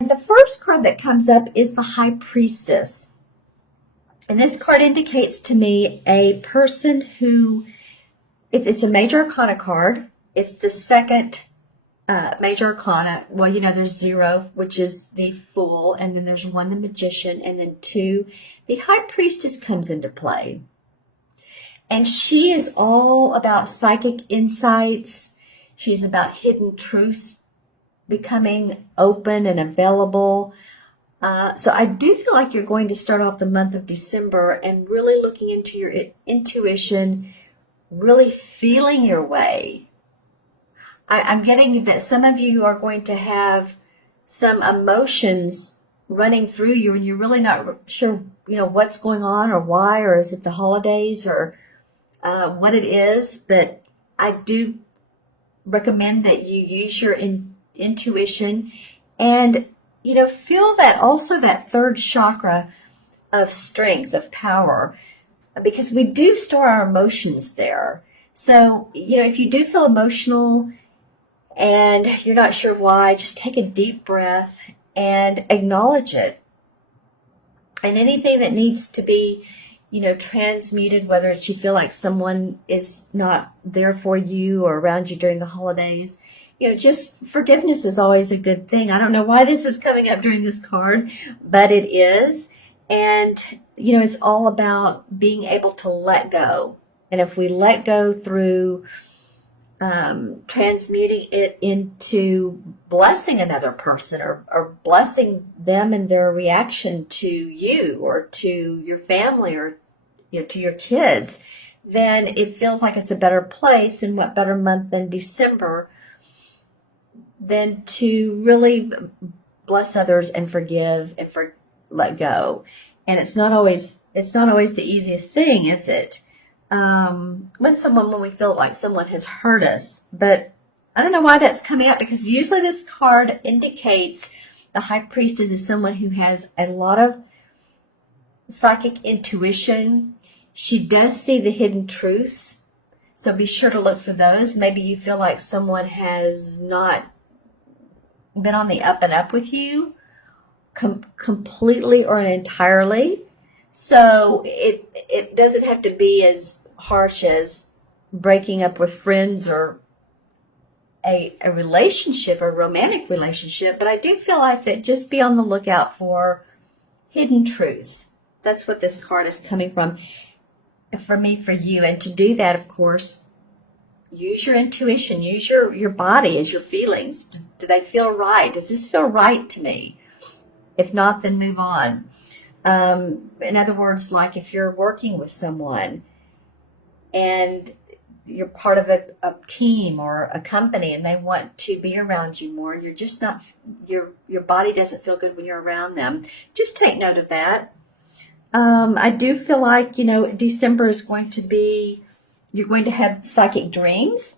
The first card that comes up is the High Priestess. And this card indicates to me a person who, it's a major arcana card. It's the second major arcana. Well, there's 0, which is the Fool, and then there's 1, the Magician, and then 2, the High Priestess comes into play. And she is all about psychic insights. She's about hidden truths becoming open and available. So I do feel like you're going to start off the month of December and really looking into your intuition, really feeling your way. I'm getting that some of you are going to have some emotions running through you and you're really not sure, what's going on or why, or is it the holidays or what it is. But I do recommend that you use your intuition and feel that also that third chakra of strength, of power, because we do store our emotions there. So if you do feel emotional and you're not sure why, just take a deep breath and acknowledge it. And anything that needs to be transmuted, whether it's you feel like someone is not there for you or around you during the holidays, just forgiveness is always a good thing. I don't know why this is coming up during this card, but it is. And, it's all about being able to let go. And if we let go through transmuting it into blessing another person or blessing them and their reaction to you or to your family or to your kids, then it feels like it's a better place. And what better month than December than to really bless others and forgive and let go. And it's not always the easiest thing, is it? When we feel like someone has hurt us. But I don't know why that's coming up, because usually this card indicates the High Priestess is someone who has a lot of psychic intuition. She does see the hidden truths, so be sure to look for those. Maybe you feel like someone has not been on the up and up with you completely or entirely. So it doesn't have to be as harsh as breaking up with friends or a relationship, a romantic relationship. But I do feel like that just be on the lookout for hidden truths. That's what this card is coming from for me, for you. And to do that, of course, use your intuition, use your body as your feelings. Do they feel right? Does this feel right to me? If not, then move on. In other words, like if you're working with someone and you're part of a team or a company and they want to be around you more and you're just not, your body doesn't feel good when you're around them, just take note of that. I do feel like, December is going to be, you're going to have psychic dreams.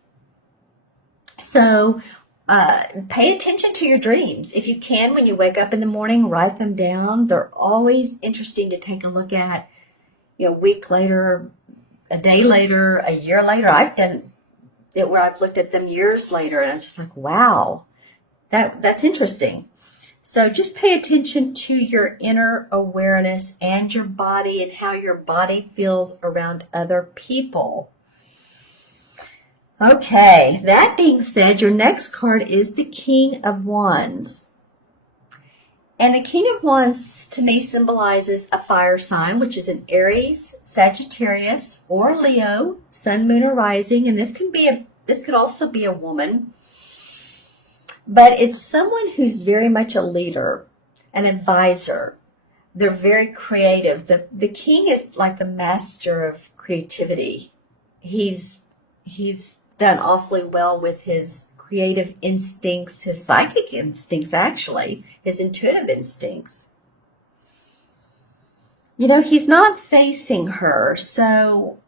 So pay attention to your dreams. If you can, when you wake up in the morning, write them down. They're always interesting to take a look at, a week later, a day later, a year later. I've done it where I've looked at them years later and I'm just like, wow, that's interesting. So just pay attention to your inner awareness and your body and how your body feels around other people. Okay, that being said, your next card is the King of Wands. And the King of Wands to me symbolizes a fire sign, which is an Aries, Sagittarius, or Leo, Sun, Moon, or Rising. And this could also be a woman. But it's someone who's very much a leader, an advisor. They're very creative. The king is like the master of creativity. He's done awfully well with his creative instincts, his psychic instincts, actually, his intuitive instincts. He's not facing her, so,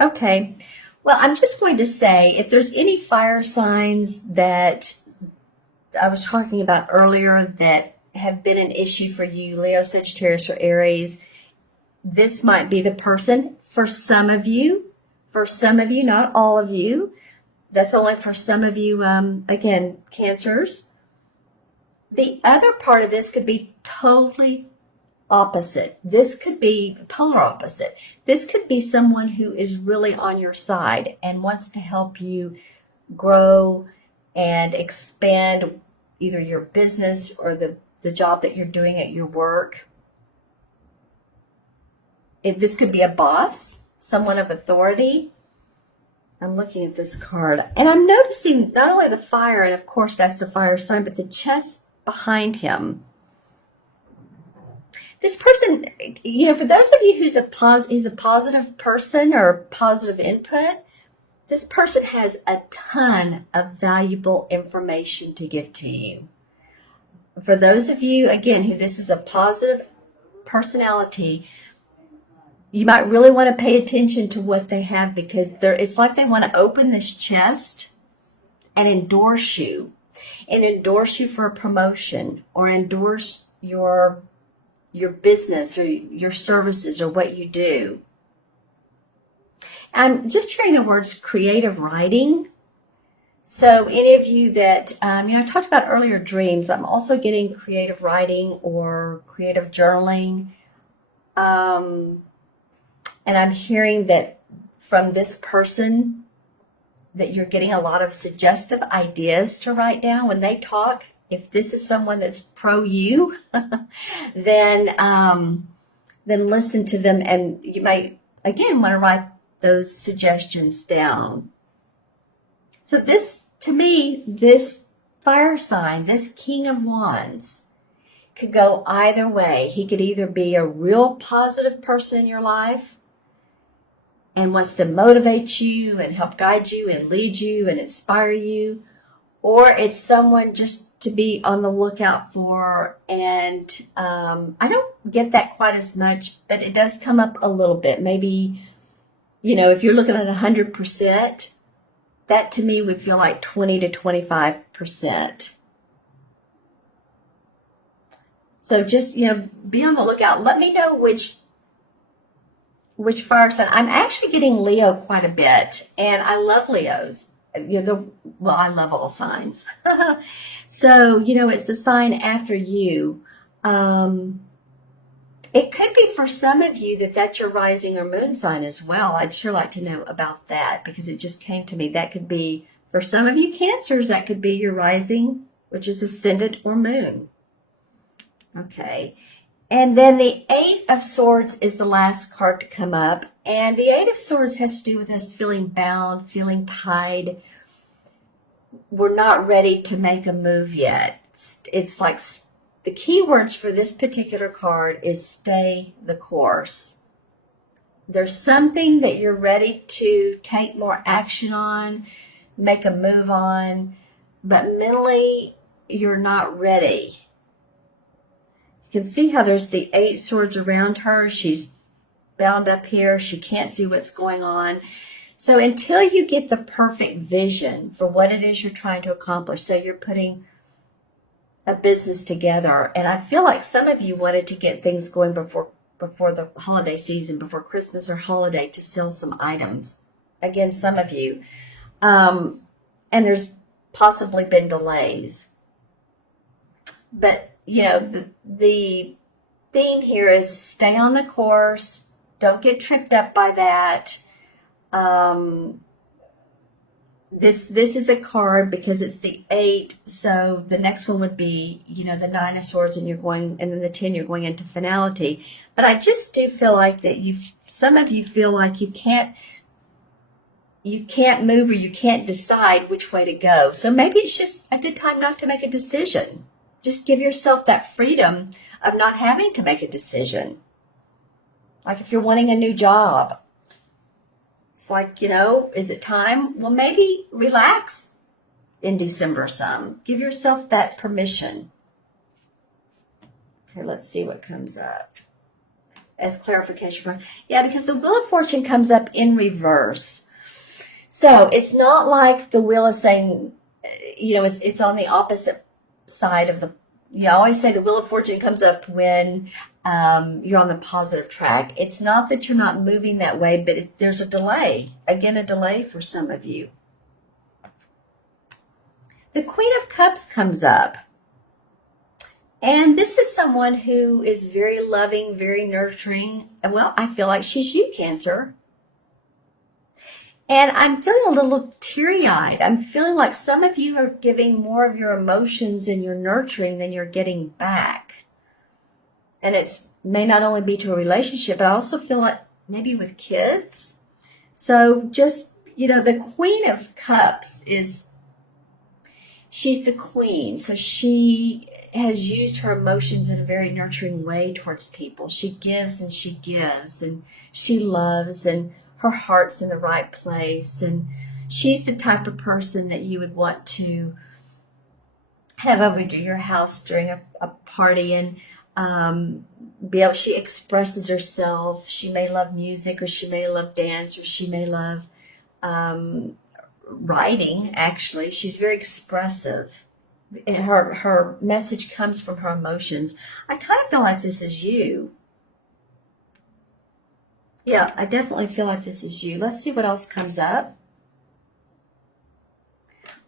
okay. Well, I'm just going to say, if there's any fire signs that I was talking about earlier that have been an issue for you, Leo, Sagittarius, or Aries, this might be the person. For some of you, not all of you. That's only for some of you, again, Cancers. The other part of this could be totally opposite. This could be polar opposite. This could be someone who is really on your side and wants to help you grow and expand either your business or the job that you're doing at your work. This could be a boss, someone of authority. I'm looking at this card and I'm noticing not only the fire, and of course that's the fire sign, but the chest behind him. This person, for those of you who's a positive person or positive input, this person has a ton of valuable information to give to you. For those of you, again, who this is a positive personality, you might really want to pay attention to what they have, because it's like they want to open this chest and endorse you for a promotion, or endorse your business or your services or what you do. I'm just hearing the words creative writing. So any of you that, I talked about earlier dreams, I'm also getting creative writing or creative journaling. And I'm hearing that from this person that you're getting a lot of suggestive ideas to write down when they talk. If this is someone that's pro you, then listen to them, and you might again want to write those suggestions down. So this, to me, this fire sign, this King of Wands, could go either way. He could either be a real positive person in your life and wants to motivate you and help guide you and lead you and inspire you, or it's someone just to be on the lookout for. And I don't get that quite as much, but it does come up a little bit. Maybe, if you're looking at 100%, that to me would feel like 20 to 25%. So just, be on the lookout. Let me know which fire sign. I'm actually getting Leo quite a bit, and I love Leos. I love all signs. So, it's a sign after you. It could be for some of you that's your rising or moon sign as well. I'd sure like to know about that, because it just came to me. That could be, for some of you Cancers, that could be your rising, which is ascendant or moon. Okay. And then the Eight of Swords is the last card to come up. And the Eight of Swords has to do with us feeling bound, feeling tied. We're not ready to make a move yet. It's like the key words for this particular card is stay the course. There's something that you're ready to take more action on, make a move on, but mentally you're not ready. You can see how there's the Eight Swords around her. She's bound up here. She can't see what's going on. So until you get the perfect vision for what it is you're trying to accomplish, so you're putting a business together, and I feel like some of you wanted to get things going before the holiday season, before Christmas or holiday, to sell some items. Again, some of you. And there's possibly been delays. But, the theme here is stay on the course. Don't get tripped up by that. This is a card because it's the 8. So the next one would be, the 9 of Swords, and then the 10, you're going into finality. But I just do feel like that some of you feel like you can't move, or you can't decide which way to go. So maybe it's just a good time not to make a decision. Just give yourself that freedom of not having to make a decision. Like if you're wanting a new job, it's like, is it time? Well, maybe relax in December some. Give yourself that permission. Okay, let's see what comes up as clarification. Yeah, because the Wheel of Fortune comes up in reverse. So it's not like the wheel is saying, it's on the opposite side of I always say the Wheel of Fortune comes up when you're on the positive track. It's not that you're not moving that way, but there's a delay. Again, a delay for some of you. The Queen of Cups comes up. And this is someone who is very loving, very nurturing. Well, I feel like she's you, Cancer. And I'm feeling a little teary-eyed. I'm feeling like some of you are giving more of your emotions and your nurturing than you're getting back. And it's may not only be to a relationship, but I also feel like maybe with kids. So just, the Queen of Cups she's the queen. So she has used her emotions in a very nurturing way towards people. She gives and she loves, and her heart's in the right place. And she's the type of person that you would want to have over to your house during a party and she expresses herself. She may love music, or she may love dance, or she may love writing. Actually, she's very expressive, and her message comes from her emotions. I kind of feel like this is you. Yeah, I definitely feel like this is you. Let's see what else comes up.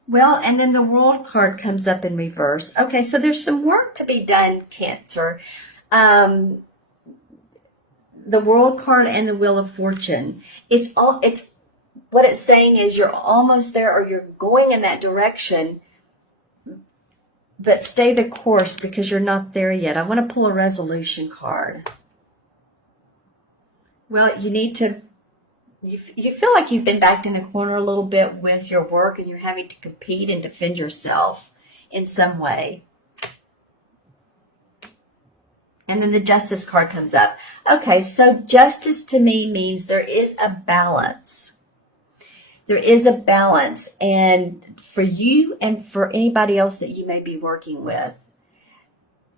Well, and then the World card comes up in reverse. Okay, so there's some work to be done, Cancer. The World card and the Wheel of Fortune. It's what it's saying is you're almost there, or you're going in that direction, but stay the course because you're not there yet. I want to pull a resolution card. Well, you need to, you feel like you've been backed in the corner a little bit with your work, and you're having to compete and defend yourself in some way. And then the Justice card comes up. Okay, so justice to me means there is a balance. There is a balance, and for you and for anybody else that you may be working with,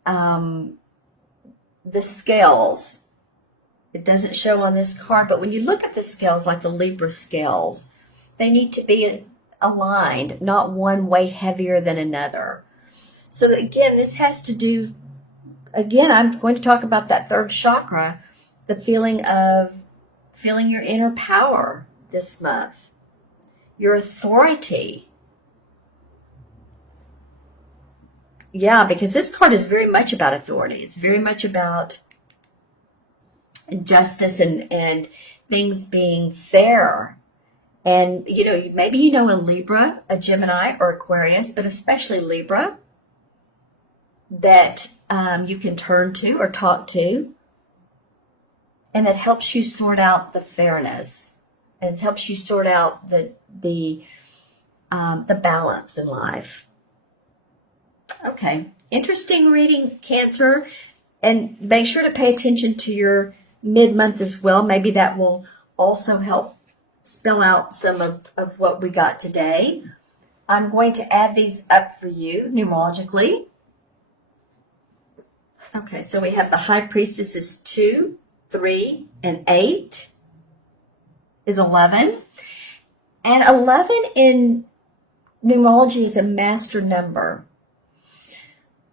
the scales, it doesn't show on this card, but when you look at the scales, like the Libra scales, they need to be aligned, not one way heavier than another. So again, this has to do, again, I'm going to talk about that third chakra, the feeling of feeling your inner power this month, your authority. Yeah, because this card is very much about authority. It's very much about justice and things being fair. And, maybe a Libra, a Gemini, or Aquarius, but especially Libra, that you can turn to or talk to, and it helps you sort out the fairness, and it helps you sort out the balance in life. Okay, interesting reading, Cancer, and make sure to pay attention to your mid-month as well. Maybe that will also help spell out some of what we got today. I'm going to add these up for you numerologically. Okay, so we have the High Priestess is 2, 3, and 8 is 11. And 11 in numerology is a master number.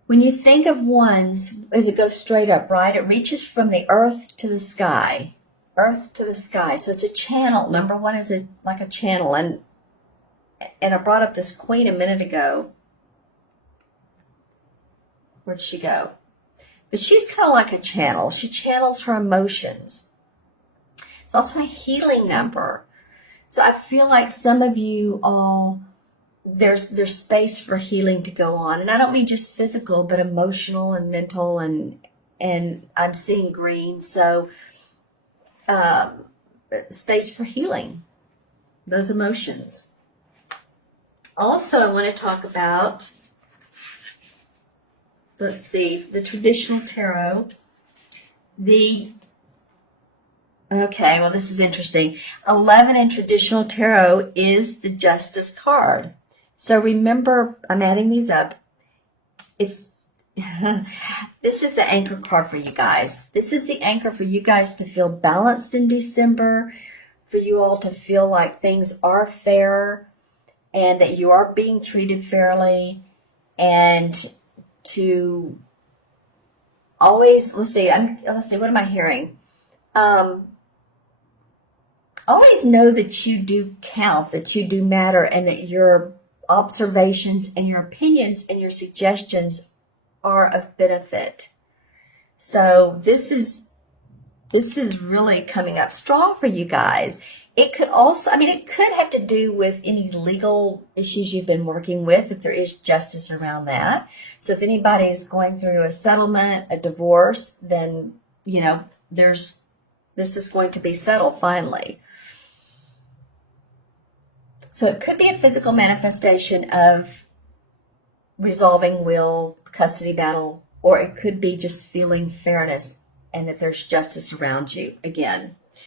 When you think of ones, as it goes straight up, right? It reaches from the earth to the sky. Earth to the sky. So it's a channel. Number one is like a channel. And I brought up this queen a minute ago. Where'd she go? But she's kind of like a channel. She channels her emotions. It's also a healing number. So I feel like some of you all, there's space for healing to go on. And I don't mean just physical, but emotional and mental, and I'm seeing green. So space for healing those emotions. Also, I want to talk about, let's see, the traditional tarot. Okay, well, this is interesting. 11 in traditional tarot is the Justice card. So remember, I'm adding these up. This is the anchor card for you guys. This is the anchor for you guys to feel balanced in December, for you all to feel like things are fair and that you are being treated fairly, and to always, let's see, what am I hearing? Always know that you do count, that you do matter, and that your observations and your opinions and your suggestions are of benefit. So this is really coming up strong for you guys. It could also, I mean, it could have to do with any legal issues you've been working with, if there is justice around that. So if anybody is going through a settlement, a divorce, then, you know, this is going to be settled finally. So it could be a physical manifestation of resolving will, custody battle, or it could be just feeling fairness and that there's justice around you again.